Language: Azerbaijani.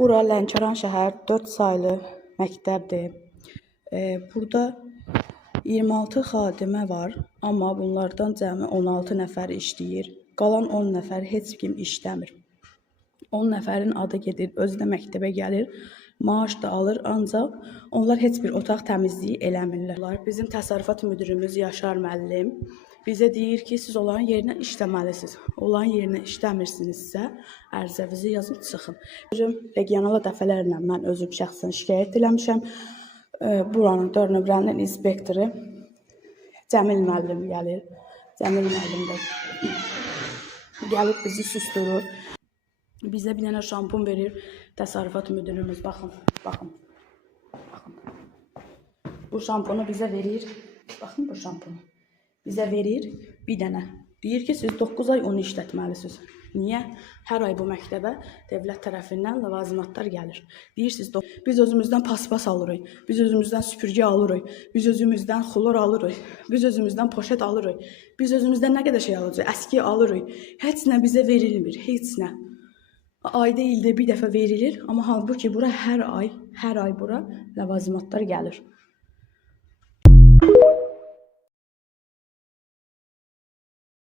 Bura Lənkəran şəhər 4 saylı məktəbdir. Burada 26 xadimə var, amma bunlardan cəmi 16 nəfər işləyir. Qalan 10 nəfər heç kim işləmir. 10 nəfərin adı gedir, özü də məktəbə gəlir, maaş da alır, ancaq onlar heç bir otaq təmizliyi eləmirlər. Bizim təsərrüfat müdürümüz Yaşar müəllim bizə deyir ki, siz onların yerinə işləməlisiniz. Onların yerinə işləmirsinizsə, ərizənizi yazıb çıxın. Regionala dəfələrlə mən özüm şəxsən şikayət eləmişəm. Buranın 4 nömrənin inspektoru Cəmil müəllim gəlir. Cəmil müəllim də gəlib bizi susturur. Bizə bir dənə şampun verir təsərrüfat müdürümüz. Baxın. Bu şampunu bizə verir. Baxın bu şampunu. Bizə verir bir dənə. Deyir ki, siz 9 ay onu işlətməlisiniz. Niyə? Hər ay bu məktəbə dövlət tərəfindən ləvazimatlar gəlir. Deyirsiniz, biz özümüzdən paspas alırıq, biz özümüzdən süpürgə alırıq, biz özümüzdən xlor alırıq, biz özümüzdən poşet alırıq, biz özümüzdən nə qədər şey alırıq, əski alırıq. Heç nə bizə verilmir, heç nə. Ayda ildə bir dəfə verilir, amma halbuki bura hər ay bura ləvazimatlar gəlir.